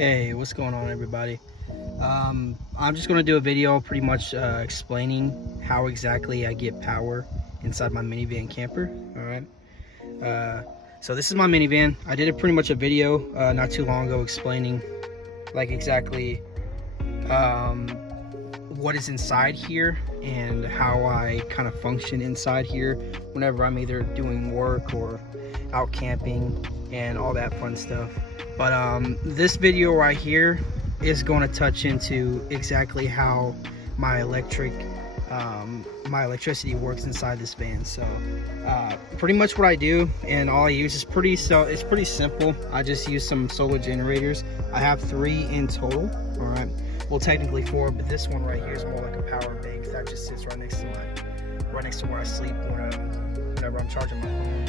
Hey, what's going on, everybody? I'm just going to do a video pretty much explaining how exactly I get power inside my minivan camper. All right. So this is my minivan. I did pretty much a video not too long ago explaining like exactly what is inside here and how I kind of function inside here whenever I'm either doing work or out camping and all that fun stuff. But this video right here is going to touch into exactly how my electricity works inside this van. So pretty much what I do and all I use is pretty simple. I just use some solar generators. I have 3 in total. All right, well technically 4, but this one right here is more like a power bank that just sits right next to where I sleep whenever I'm charging my phone,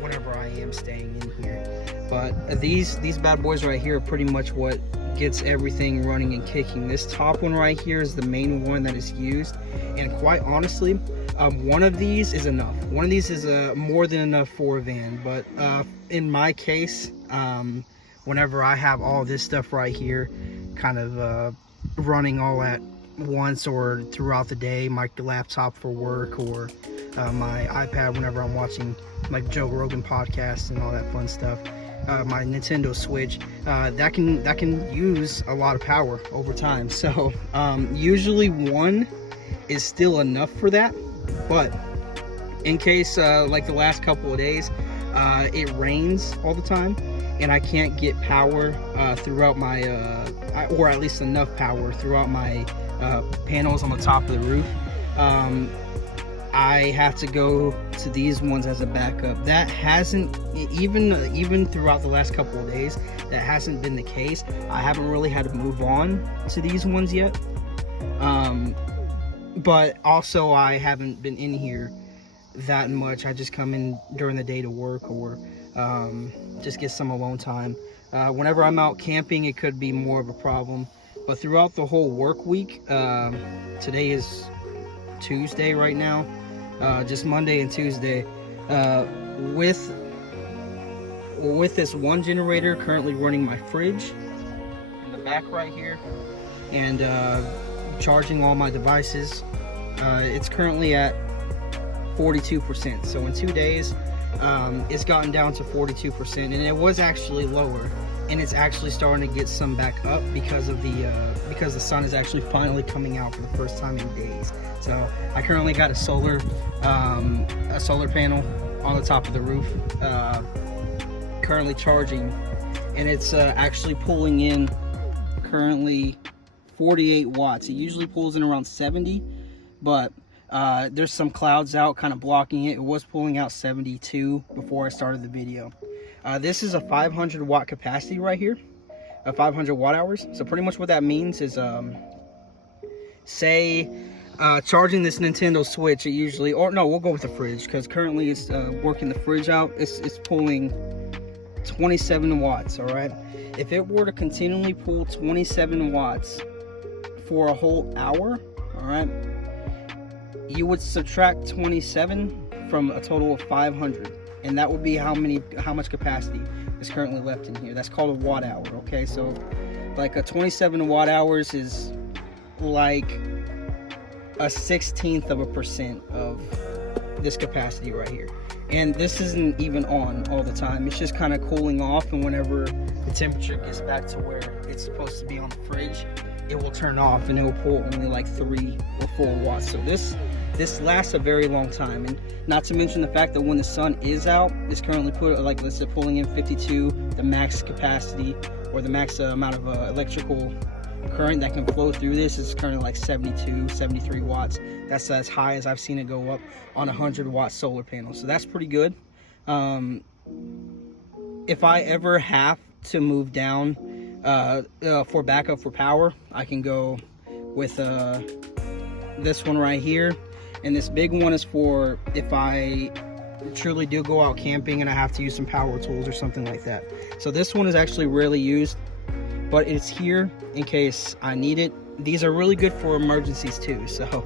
whenever I am staying in here. But these bad boys right here are pretty much what gets everything running and kicking. This top one right here is the main one that is used, and quite honestly, one of these is enough. One of these is more than enough for a van. But in my case, whenever I have all this stuff right here kind of running all at once or throughout the day, my laptop for work or my iPad whenever I'm watching like Joe Rogan podcasts and all that fun stuff, my Nintendo Switch, that can use a lot of power over time. So usually 1 is still enough for that. But in case like the last couple of days it rains all the time and I can't get power throughout my or at least enough power throughout my panels on the top of the roof, I have to go to these ones as a backup. That hasn't, even throughout the last couple of days, that hasn't been the case. I haven't really had to move on to these ones yet. But also I haven't been in here that much. I just come in during the day to work or just get some alone time. Whenever I'm out camping, it could be more of a problem. But throughout the whole work week, today is Tuesday right now, just Monday and Tuesday, with this one generator currently running my fridge in the back right here and charging all my devices, it's currently at 42%. So in 2 days it's gotten down to 42%, and it was actually lower, and it's actually starting to get some back up because the sun is actually finally coming out for the first time in days. So I currently got a solar panel on the top of the roof, currently charging, and it's actually pulling in currently 48 watts. It usually pulls in around 70, but there's some clouds out kind of blocking it. It was pulling out 72 before I started the video. This is a 500 watt capacity right here, 500 watt hours. So pretty much what that means is, say charging this Nintendo Switch, it usually, or no, we'll go with the fridge because currently it's working the fridge out. It's pulling 27 watts. All right, if it were to continually pull 27 watts for a whole hour, all right, you would subtract 27 from a total of 500, and that would be how much capacity is currently left in here. That's called a watt hour. Okay, so like a 27 watt hours is like a 1/16% of this capacity right here, and this isn't even on all the time. It's just kind of cooling off, and whenever the temperature gets back to where it's supposed to be on the fridge, it will turn off and it will pull only like 3 or 4 watts. So this lasts a very long time, and not to mention the fact that when the sun is out, it's currently like, let's say, pulling in 52. The max capacity or the max amount of electrical current that can flow through this is currently like 72, 73 watts. That's as high as I've seen it go up on a 100-watt solar panel. So that's pretty good. If I ever have to move down for backup for power, I can go with this one right here, and this big one is for if I truly do go out camping and I have to use some power tools or something like that. So this one is actually rarely used, but it's here in case I need it. These are really good for emergencies too. So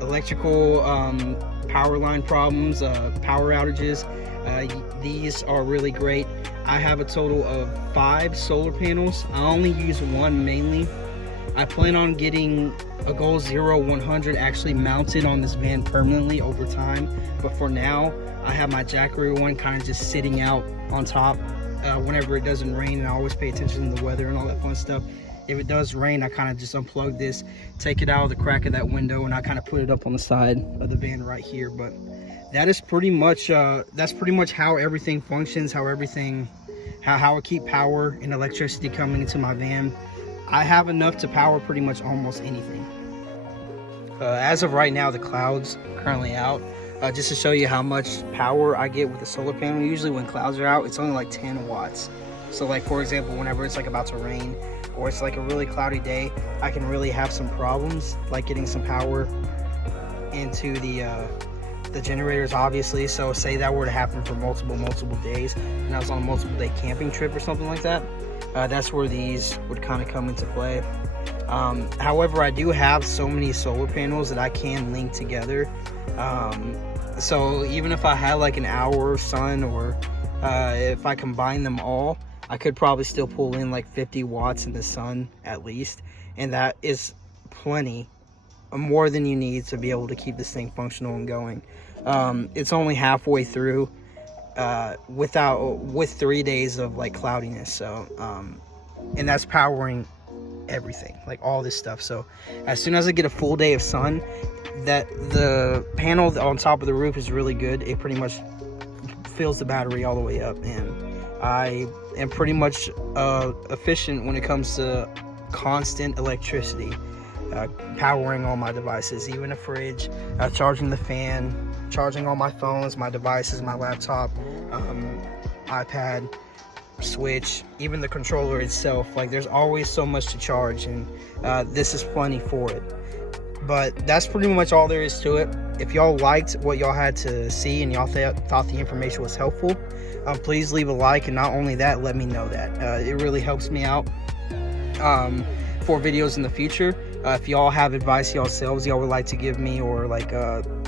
electrical power line problems, power outages, these are really great. I have a total of 5 solar panels. I only use one mainly. I plan on getting a Goal Zero 100 actually mounted on this van permanently over time, but for now I have my Jackery one kind of just sitting out on top whenever it doesn't rain, and I always pay attention to the weather and all that fun stuff. If it does rain, I kind of just unplug this, take it out of the crack of that window, and I kind of put it up on the side of the van right here. But that is pretty much how everything functions, how I keep power and electricity coming into my van. I have enough to power pretty much almost anything. As of right now, the clouds are currently out. Just to show you how much power I get with the solar panel, usually when clouds are out, it's only like 10 watts. So like, for example, whenever it's like about to rain or it's like a really cloudy day, I can really have some problems like getting some power into the generators, obviously. So say that were to happen for multiple days and I was on a multiple day camping trip or something like that, that's where these would kind of come into play. However, I do have so many solar panels that I can link together. So even if I had like an hour of sun, or if I combine them all, I could probably still pull in like 50 watts in the sun at least, and that is plenty, more than you need to be able to keep this thing functional and going. It's only halfway through with 3 days of like cloudiness, so and that's powering everything, like all this stuff. So as soon as I get a full day of sun, that the panel on top of the roof is really good. It pretty much fills the battery all the way up, and I am pretty much efficient when it comes to constant electricity, powering all my devices, even a fridge, charging the fan, charging all my phones, my devices, my laptop, iPad, Switch, even the controller itself. Like, there's always so much to charge, and this is plenty for it. But that's pretty much all there is to it. If y'all liked what y'all had to see and y'all thought the information was helpful, please leave a like, and not only that, let me know that. It really helps me out for videos in the future. If y'all have advice yourselves y'all would like to give me, or like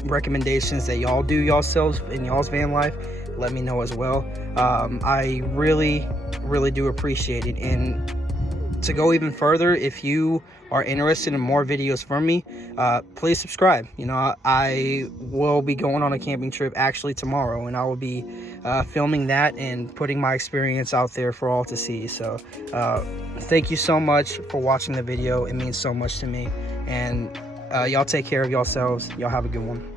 recommendations that y'all do yourselves in y'all's van life, let me know as well. I really do appreciate it. And to go even further, if you are interested in more videos from me, please subscribe. You know, I will be going on a camping trip actually tomorrow, and I will be filming that and putting my experience out there for all to see. So thank you so much for watching the video. It means so much to me, and y'all take care of yourselves. Y'all have a good one.